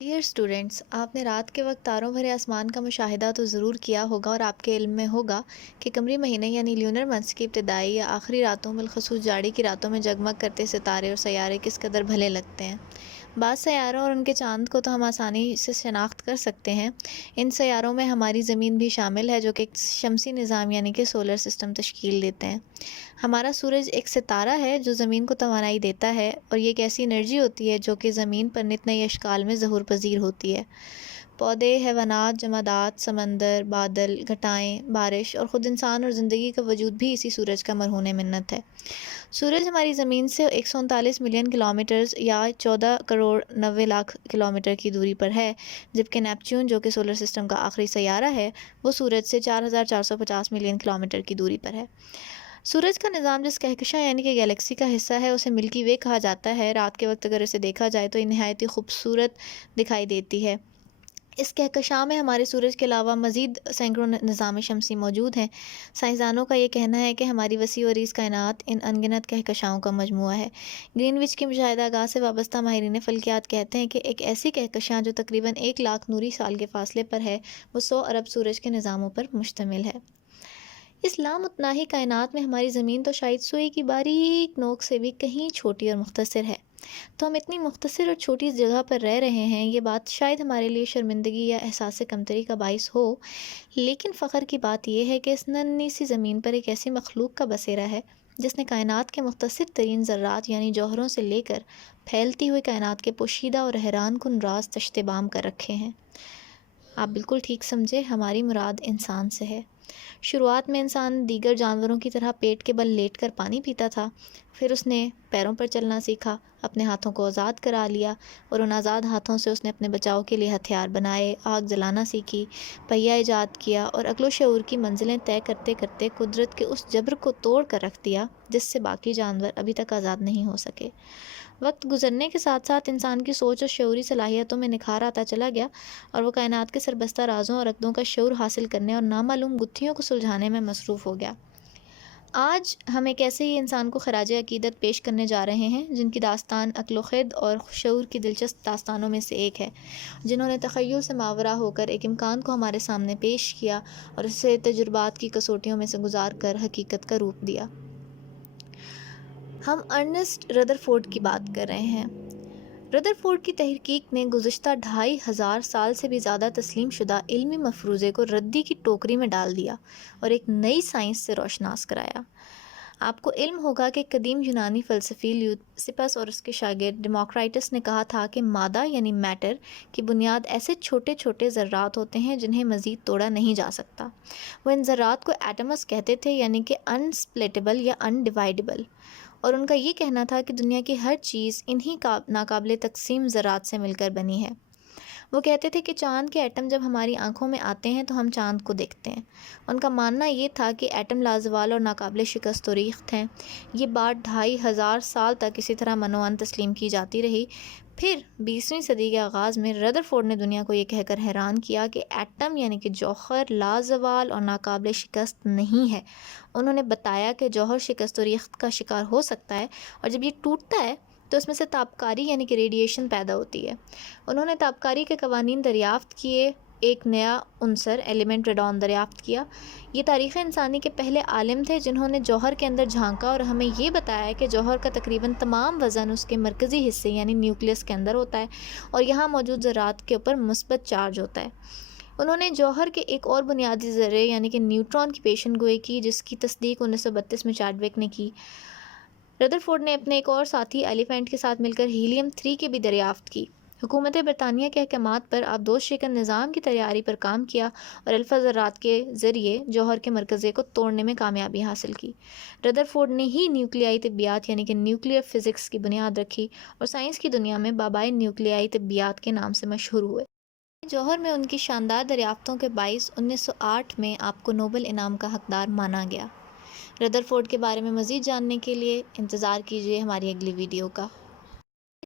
Dear students, آپ نے رات کے وقت تاروں بھرے آسمان کا مشاہدہ تو ضرور کیا ہوگا اور آپ کے علم میں ہوگا کہ قمری مہینے یعنی لیونر منتھس کی ابتدائی یا آخری راتوں، بالخصوص جاڑی کی راتوں میں جگمگ کرتے ستارے اور سیارے کس قدر بھلے لگتے ہیں۔ بعض سیاروں اور ان کے چاند کو تو ہم آسانی سے شناخت کر سکتے ہیں۔ ان سیاروں میں ہماری زمین بھی شامل ہے، جو کہ ایک شمسی نظام یعنی کہ سولر سسٹم تشکیل دیتے ہیں۔ ہمارا سورج ایک ستارہ ہے جو زمین کو توانائی دیتا ہے، اور یہ ایک ایسی انرجی ہوتی ہے جو کہ زمین پر نت نئی اشکال میں ظہور پذیر ہوتی ہے۔ پودے، حیوانات، جمادات، سمندر، بادل، گھٹائیں، بارش اور خود انسان اور زندگی کا وجود بھی اسی سورج کا مرہون منت ہے۔ سورج ہماری زمین سے 139 ملین کلومیٹرز یا 14 کروڑ 90 لاکھ کلومیٹر کی دوری پر ہے، جبکہ نیپچون جو کہ سولر سسٹم کا آخری سیارہ ہے، وہ سورج سے 4450 ملین کلومیٹر کی دوری پر ہے۔ سورج کا نظام جس کہکشاں یعنی کہ گیلیکسی کا حصہ ہے، اسے ملکی وے کہا جاتا ہے۔ رات کے وقت اگر اسے دیکھا جائے تو یہ نہایت ہی خوبصورت دکھائی دیتی ہے۔ اس کہکشاں میں ہمارے سورج کے علاوہ مزید سینکڑوں نظام شمسی موجود ہیں۔ سائنسدانوں کا یہ کہنا ہے کہ ہماری وسیع و عریض کائنات ان انگنت کہکشاؤں کا مجموعہ ہے۔ گرین وچ کی مشاہدہ گاہ سے وابستہ ماہرین فلکیات کہتے ہیں کہ ایک ایسی کہکشاں جو تقریباً 1 لاکھ نوری سال کے فاصلے پر ہے، وہ 100 ارب سورج کے نظاموں پر مشتمل ہے۔ اس لامتناہی کائنات میں ہماری زمین تو شاید سوئی کی باریک نوک سے بھی کہیں چھوٹی اور مختصر ہے۔ تو ہم اتنی مختصر اور چھوٹی جگہ پر رہ رہے ہیں، یہ بات شاید ہمارے لیے شرمندگی یا احساس کمتری کا باعث ہو، لیکن فخر کی بات یہ ہے کہ اس ننھی سی زمین پر ایک ایسی مخلوق کا بسیرا ہے جس نے کائنات کے مختصر ترین ذرات یعنی جوہروں سے لے کر پھیلتی ہوئی کائنات کے پوشیدہ اور حیران کن راز تشت بام کر رکھے ہیں۔ آپ بالکل ٹھیک سمجھے، ہماری مراد انسان سے ہے۔ شروعات میں انسان دیگر جانوروں کی طرح پیٹ کے بل لیٹ کر پانی پیتا تھا، پھر اس نے پیروں پر چلنا سیکھا، اپنے ہاتھوں کو آزاد کرا لیا، اور ان آزاد ہاتھوں سے اس نے اپنے بچاؤ کے لیے ہتھیار بنائے، آگ جلانا سیکھی، پہیہ ایجاد کیا، اور عقل و شعور کی منزلیں طے کرتے کرتے قدرت کے اس جبر کو توڑ کر رکھ دیا جس سے باقی جانور ابھی تک آزاد نہیں ہو سکے۔ وقت گزرنے کے ساتھ ساتھ انسان کی سوچ اور شعوری صلاحیتوں میں نکھار آتا چلا گیا، اور وہ کائنات کے سربستہ رازوں اور عقدوں کا شعور حاصل کرنے اور نامعلوم گتھیوں کو سلجھانے میں مصروف ہو گیا۔ آج ہم ایک ایسے ہی انسان کو خراج عقیدت پیش کرنے جا رہے ہیں جن کی داستان عقل و خرد اور شعور کی دلچسپ داستانوں میں سے ایک ہے، جنہوں نے تخیل سے ماورا ہو کر ایک امکان کو ہمارے سامنے پیش کیا اور اسے تجربات کی کسوٹیوں میں سے گزار کر حقیقت کا روپ دیا۔ ہم ارنسٹ ردرفورڈ کی بات کر رہے ہیں۔ ردرفورڈ کی تحقیق نے گزشتہ 2500 سال سے بھی زیادہ تسلیم شدہ علمی مفروضے کو ردی کی ٹوکری میں ڈال دیا اور ایک نئی سائنس سے روشناس کرایا۔ آپ کو علم ہوگا کہ قدیم یونانی فلسفی لیوسپس اور اس کے شاگرد ڈیموکرائٹس نے کہا تھا کہ مادہ یعنی میٹر کی بنیاد ایسے چھوٹے چھوٹے ذرات ہوتے ہیں جنہیں مزید توڑا نہیں جا سکتا۔ وہ ان ذرات کو ایٹمز کہتے تھے، یعنی کہ ان سپلٹیبل یا ان ڈیوائیڈیبل، اور ان کا یہ کہنا تھا کہ دنیا کی ہر چیز انہی ناقابل تقسیم ذرات سے مل کر بنی ہے۔ وہ کہتے تھے کہ چاند کے ایٹم جب ہماری آنکھوں میں آتے ہیں تو ہم چاند کو دیکھتے ہیں۔ ان کا ماننا یہ تھا کہ ایٹم لازوال اور ناقابل شکست و ریخت ہیں۔ یہ بات 2500 سال تک اسی طرح منوعن تسلیم کی جاتی رہی۔ پھر 20ویں صدی کے آغاز میں ردرفورڈ نے دنیا کو یہ کہہ کر حیران کیا کہ ایٹم یعنی کہ جوہر لازوال اور ناقابل شکست نہیں ہے۔ انہوں نے بتایا کہ جوہر شکست و ریخت کا شکار ہو سکتا ہے، اور جب یہ ٹوٹتا ہے تو اس میں سے تابکاری یعنی کہ ریڈیشن پیدا ہوتی ہے۔ انہوں نے تابکاری کے قوانین دریافت کیے، ایک نیا عنصر ایلیمنٹ ریڈون دریافت کیا۔ یہ تاریخ انسانی کے پہلے عالم تھے جنہوں نے جوہر کے اندر جھانکا اور ہمیں یہ بتایا کہ جوہر کا تقریباً تمام وزن اس کے مرکزی حصے یعنی نیوکلیس کے اندر ہوتا ہے، اور یہاں موجود ذرات کے اوپر مثبت چارج ہوتا ہے۔ انہوں نے جوہر کے ایک اور بنیادی ذرے یعنی کہ نیوٹران کی پیشن گوئی کی، جس کی تصدیق 1932 میں چارڈوک نے کی۔ ردرفورڈ نے اپنے ایک اور ساتھی ایلیفینٹ کے ساتھ مل کر ہیلیم 3 کی بھی دریافت کی۔ حکومت برطانیہ کے احکامات پر آبدوز شکن نظام کی تیاری پر کام کیا اور الفا ذرات کے ذریعے جوہر کے مرکزے کو توڑنے میں کامیابی حاصل کی۔ ردرفورڈ نے ہی نیوکلیائی طبیعیات یعنی کہ نیوکلیئر فزکس کی بنیاد رکھی اور سائنس کی دنیا میں بابائے نیوکلیائی طبیعیات کے نام سے مشہور ہوئے۔ جوہر میں ان کی شاندار دریافتوں کے باعث 1908 میں آپ کو نوبل انعام کا حقدار مانا گیا۔ ردرفورڈ کے بارے میں مزید جاننے کے لیے انتظار کیجیے ہماری اگلی ویڈیو کا۔